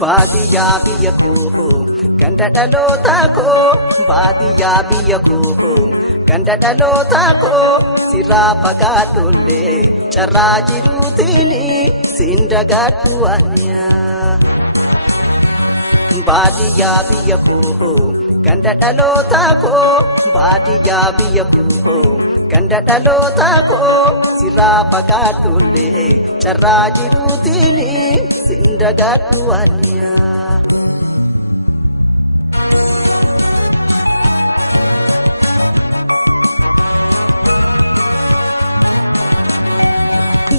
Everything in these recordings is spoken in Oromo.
Baadiyyaa biyya koo ganda dhalootaa koo baadiyyaa biyya koo ganda dhalootaa koo sirraa fagaadhollee carraa jiruutiin siin dagaadhu aniyaa. Baadiyyaa biyya koo ganda dhalootaa koo baadiyyaa biyya koo ganda dhalootaa koo sirraa fagaadhollee carraa jiruutiin siin dagaadhu aniyaa.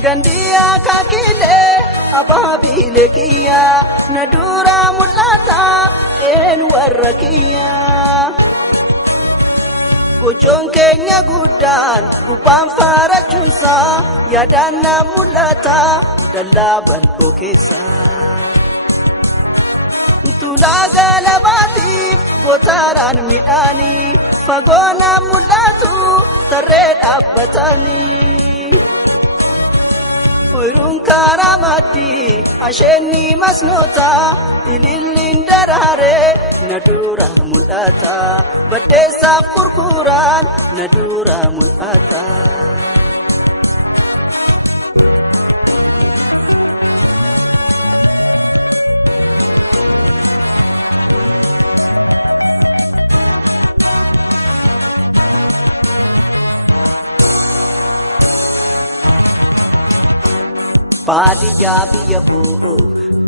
Gandiyaa kakilee abaabilee kiyyaa na dura mul'ata een warra kiyyaa. Gochoon keenya guddaan gubbaan faarachuunsaa yaadaan na mul'ata dallaa bal'oo keessaa. Tulaa galabaatiif gootaraan midhaanii fagoo na mul'atu tarree dhaabbatanii. Oyruun karaa maddii asheenni masnoota ililliin daraaree na dura mul'ata baddeessaaf kurkuraan na dura mul'ata. Baadiyyaa biyya koo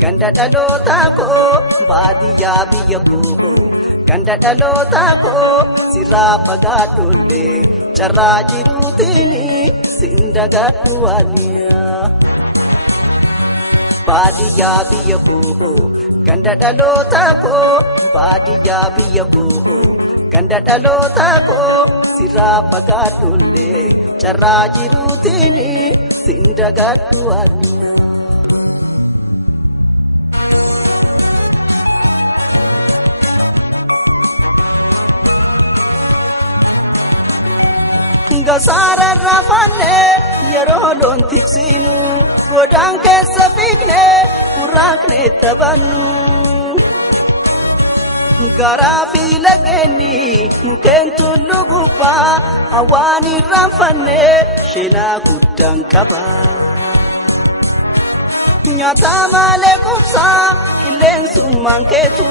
ganda dhalootaa koo baadiyyaa biyya koo ganda dhalootaa koo sirraa fagaadhollee carraa jiruutiin siin dagaadhu aniyaa. Baadiyyaa biyya koo ganda dhalootaa koo baadiyyaa biyya koo ganda dhalootaa koo sirraa fagaadhollee carraa jiruutiin siin dagaadhu aniyaa. Gasaara rafannee yeroo loon tiksinu godaan keessa fiignee burraaqnee taphannu. Garaa fi lageenni mukeen tulluu gubbaa hawaan irraanfannee sheenaa guddaan qaba. Nyaata malee qubsaa qilleensummaan keetu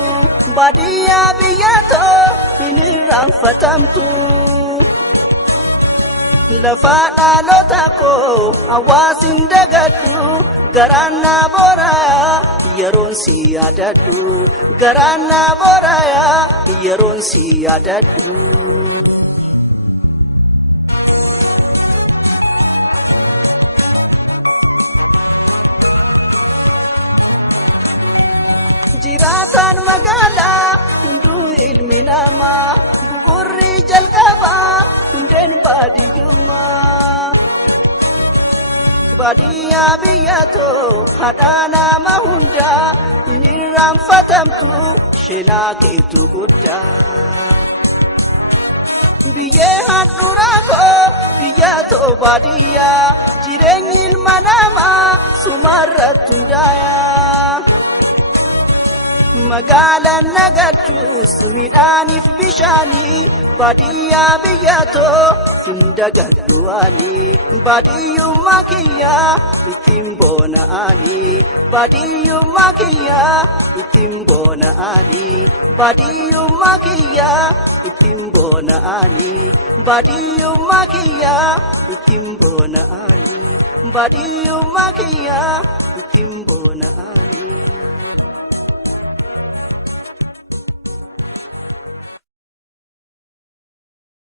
baadiyyaa biyyatoo hin irraanfatamtu. Lafa dhaloota koo hawaasin dagadhu garaan na booraya yeroon si yaadadhu garaan na booraya yeroon si yaadadhu. Jiraataan magaalaa hunduu ilmi namaa gugurri jalqabaa hundeen baadiyyummaa. Baadiyyaa biyyatoo haadhaa nama hundaa hin irraanfatamtu sheenaa keetu guddaa. Biyyee handhuraa koo biyyatoo baadiyyaa jireenyi ilma namaa sumarratti hundaayaa. Magaalaan nagalchuus midhaaniif bishaanii baadiyyaa biyyatoo siin dagadhu ani. Baadiyyummaa kiyyaa ittiin boona'ani baadiyyummaa kiyyaa ittiin boona'ani baadiyyummaa kiyyaa ittiin boona'ani baadiyyummaa kiyyaa ittiin boona'ani baadiyyummaa kiyyaa ittiin boona'ani.